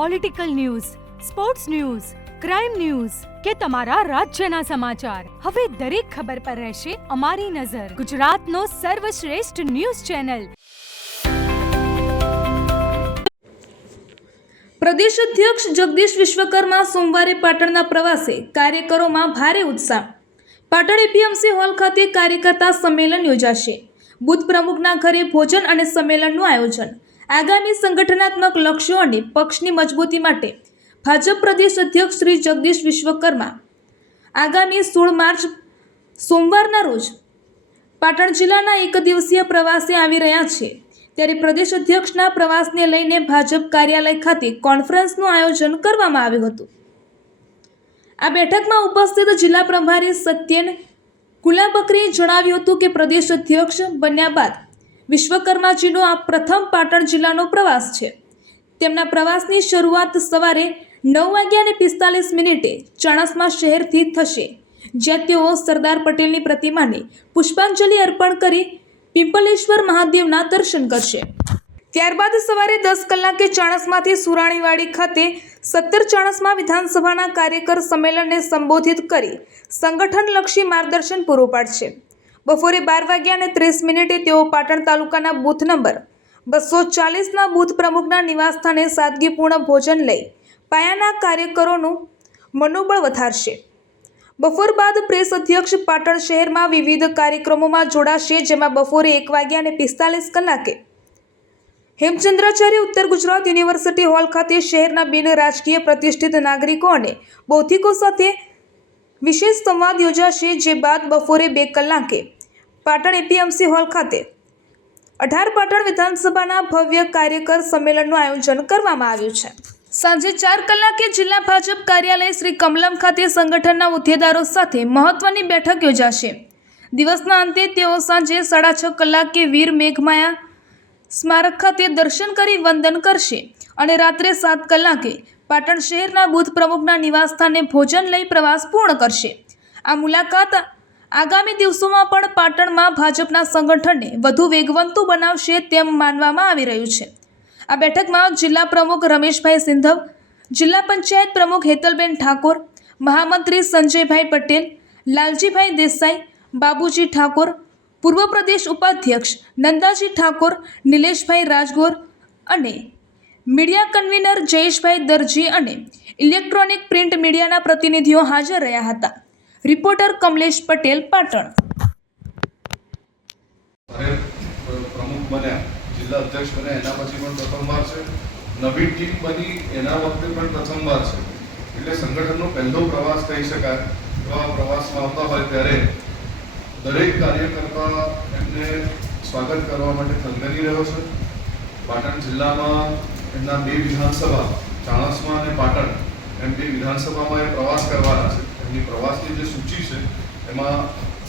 Political news, sports news, crime news કે તમારા રાજ્યના સમાચાર, હવે દરેક ખબર પર રહેશે અમારી નજર. ગુજરાતનો સર્વશ્રેષ્ઠ ન્યૂઝ ચેનલ. પ્રદેશ અધ્યક્ષ જગદીશ વિશ્વકર્મા સોમવારે પાટણના પ્રવાસે, કાર્યકરોમાં ભારે ઉત્સાહ. પાટણ એપીએમસી હોલ ખાતે કાર્યકર્તા સંમેલન યોજાશે. બુથ પ્રમુખના ઘરે ભોજન અને સંમેલનનું આયોજન. આગામી સંગઠનાત્મક લક્ષ્યો અને પક્ષની મજબૂતી માટે ભાજપ પ્રદેશ અધ્યક્ષ શ્રી જગદીશ વિશ્વકર્મા આગામી 16 માર્ચ સોમવારના રોજ પાટણ જિલ્લાના એક દિવસીય પ્રવાસે આવી રહ્યા છે. ત્યારે પ્રદેશ અધ્યક્ષના પ્રવાસને લઈને ભાજપ કાર્યાલય ખાતે કોન્ફરન્સનું આયોજન કરવામાં આવ્યું હતું. આ બેઠકમાં ઉપસ્થિત જિલ્લા પ્રભારી સત્યેન કુલાબકરીએ જણાવ્યું હતું કે પ્રદેશ અધ્યક્ષ બન્યા બાદ વિશ્વકર્માજીનો આ પ્રથમ પાટણ જિલ્લાનો પ્રવાસ છે. તેમના પ્રવાસની શરૂઆત સવારે 9:45 ચાણસ્મા શહેરથી થશે, જ્યાં તેઓ સરદાર પટેલની પ્રતિમાને પુષ્પાંજલિ અર્પણ કરી પિંપલેશ્વર મહાદેવના દર્શન કરશે. ત્યારબાદ સવારે 10 કલાકે ચાણસ્માથી સુરાણીવાડી ખાતે 17 ચાણસ્મા વિધાનસભાના કાર્યકર સંમેલનને સંબોધિત કરી સંગઠનલક્ષી માર્ગદર્શન પૂરું પાડશે. બપોરે 12:30 તેઓ પાટણ તાલુકાના બૂથ નંબર 240ના બૂથ પ્રમુખના નિવાસસ્થાને સાદગીપૂર્ણ ભોજન લઈ પાયાના કાર્યકરોનું મનોબળ વધારશે. બપોર બાદ પ્રેસ અધ્યક્ષ પાટણ શહેરમાં વિવિધ કાર્યક્રમોમાં જોડાશે, જેમાં બપોરે 1:45 હેમચંદ્રાચાર્ય ઉત્તર ગુજરાત યુનિવર્સિટી હોલ ખાતે શહેરના બિન રાજકીય પ્રતિષ્ઠિત નાગરિકો અને બૌદ્ધિકો સાથે વિશેષ સંવાદ યોજાશે. જે બાદ બપોરે 2 પાટણ એપીએમસી હોલ ખાતે 18 પાટણ વિધાનસભાના ભવ્ય કાર્યકર સંમેલનનું આયોજન કરવામાં આવ્યું છે. સાંજે 4 જિલ્લા ભાજપ કાર્યાલય શ્રી કમલમ ખાતે સંગઠનના હોદ્દેદારો સાથે મહત્વની બેઠક યોજાશે. દિવસના અંતે તેઓ સાંજે 6:30 વીર મેઘમાયા સ્મારક ખાતે દર્શન કરી વંદન કરશે અને રાત્રે 7 પાટણ શહેરના બૂથ પ્રમુખના નિવાસસ્થાને ભોજન લઈ પ્રવાસ પૂર્ણ કરશે. આ મુલાકાત આગામી દિવસોમાં પણ પાટણમાં ભાજપના સંગઠનને વધુ વેગવંતું બનાવશે તેમ માનવામાં આવી રહ્યું છે. આ બેઠકમાં જિલ્લા પ્રમુખ રમેશભાઈ સિંધવ, જિલ્લા પંચાયત પ્રમુખ હેતલબેન ઠાકોર, મહામંત્રી સંજયભાઈ પટેલ, લાલજીભાઈ દેસાઈ, બાબુજી ઠાકોર, પૂર્વ પ્રદેશ ઉપાધ્યક્ષ નંદાજી ઠાકોર, નિલેશભાઈ રાજગોર અને મીડિયા કન્વીનર જયેશભાઈ દરજી અને ઇલેક્ટ્રોનિક પ્રિન્ટ મીડિયાના પ્રતિનિધિઓ હાજર રહ્યા હતા. રિપોર્ટર કમલેશ પટેલ, પાટણ. પ્રમુખ બન્યા, જિલ્લા અધ્યક્ષ બન્યા, એના પછી પણ પ્રથમવાર છે. નવી ટીમ બની એના વખતે પણ પ્રથમવાર છે. એટલે સંગઠનનો પહેલો પ્રવાસ કહી શકાય. એવા પ્રવાસમાં આવતા હોય ત્યારે દરેક કાર્યકર્તા એમને સ્વાગત કરવા માટે થનગની રહ્યો છે. પાટણ જિલ્લામાં એમના 2 વિધાનસભા, ચાણસ્મા અને પાટણ, એમ 2 વિધાનસભામાં એ પ્રવાસ કરવાના છે. એમની પ્રવાસની જે સૂચિ છે એમાં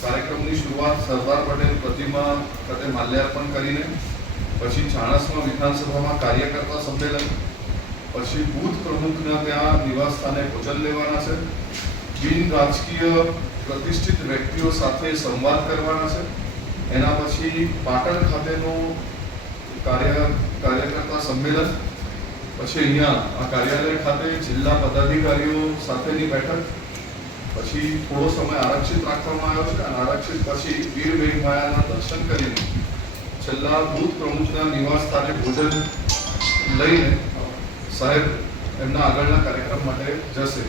કાર્યક્રમની શરૂઆત સરદાર પટેલ પ્રતિમા ખાતે માલ્યાર્પણ કરીને, પછી ચાણસ્મા વિધાનસભામાં કાર્યકર્તા સંમેલન, પછી બૂથ પ્રમુખના ત્યાં નિવાસ સ્થાને ભોજન લેવાના છે. બિન રાજકીય પ્રતિષ્ઠિત વ્યક્તિઓ સાથે સંવાદ કરવાના છે. એના પછી પાટણ ખાતેનું કાર્યકર્તા સંમેલન, પછી અહીંયા આ કાર્યાલય ખાતે જિલ્લા પદાધિકારીઓ સાથેની બેઠક, પછી થોડો સમય આરક્ષિત રાખવામાં આવ્યો છે. અને આરક્ષિત પછી વીર મેઘમાયાના દર્શન કરીને છેલ્લા બૂથ પ્રમુખના નિવાસ સ્થાને ભોજન લઈને સાહેબ એમના આગળના કાર્યક્રમ માટે જશે.